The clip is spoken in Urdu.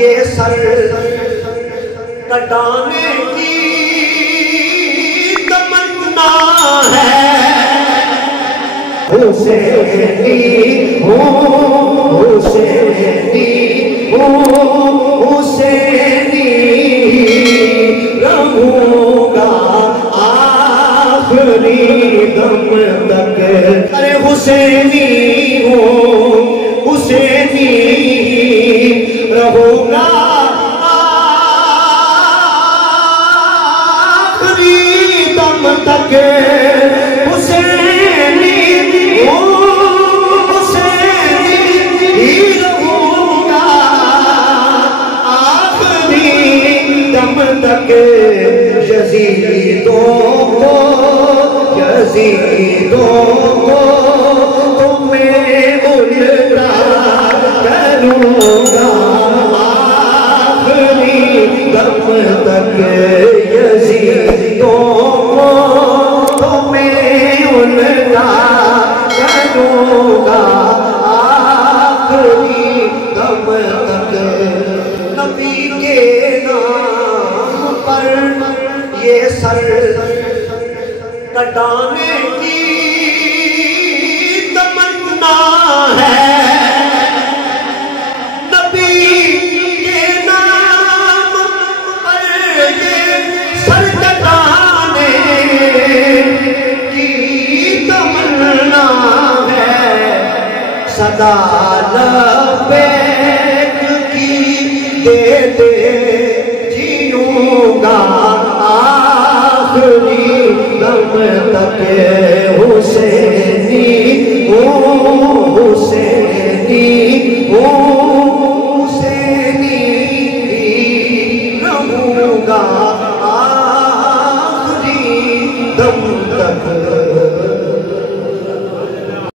یہ سر کٹانے کی تمنا ہے حسینی ہوں حسینی ہوں حسینی رہوں گا آخری دم تک ارے حسینی ہوں حسینی رہوں گا آخری دم تک حسینی ہوں حسینی رہوں گا آخری دم تک یزیدوں کو تمہیں الٹا کروں گا آخری دم تک یزیدوں کو تمہیں الٹا کروں گا آخری دم تک نبی کے نام پر یہ سر کٹانے کی تمنا ہے نبی کے نام پر یہ سر کٹانے کی تمنا ہے صدا لبیک کی دیتے جیوں گا آخری دم تک حسینی ہوں حسینی ہوں حسینی رہوں گا آخری دم تک